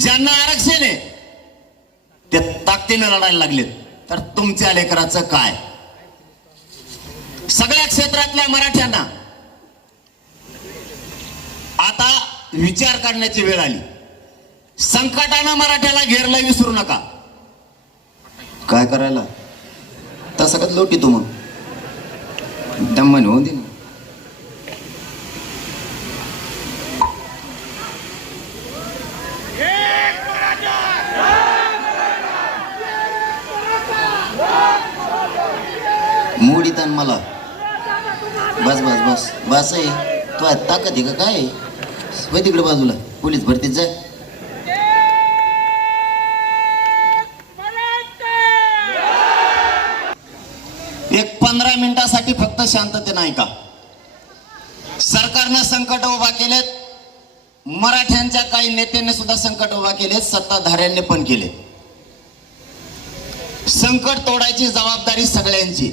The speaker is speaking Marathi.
ज्यांना आरक्षण आहे ते ताकदीने लढायला लागलेत. तर तुमच्या लेकराचं काय? सगळ्या क्षेत्रातल्या मराठ्यांना आता विचार करण्याची वेळ आली. संकटानं मराठ्याला घेरलं विसरू नका. काय करायला? तसं कधी लोटी तू मग? दमन होऊन दे ना मोडीत मला. बस बस बस. बस आहे. तू आज ताकद आहे का? काय आहे? तिकडे बाजूला. पोलीस भरतीत जाय एक पंधरा मिनिटासाठी फक्त शांतते नाही का? सरकारनं संकट उभा केलेत. मराठ्यांच्या काही नेत्यांनी सुद्धा संकट उभा केलेत. सत्ताधाऱ्यांनी पण केले संकट तोडायची जबाबदारी सगळ्यांची.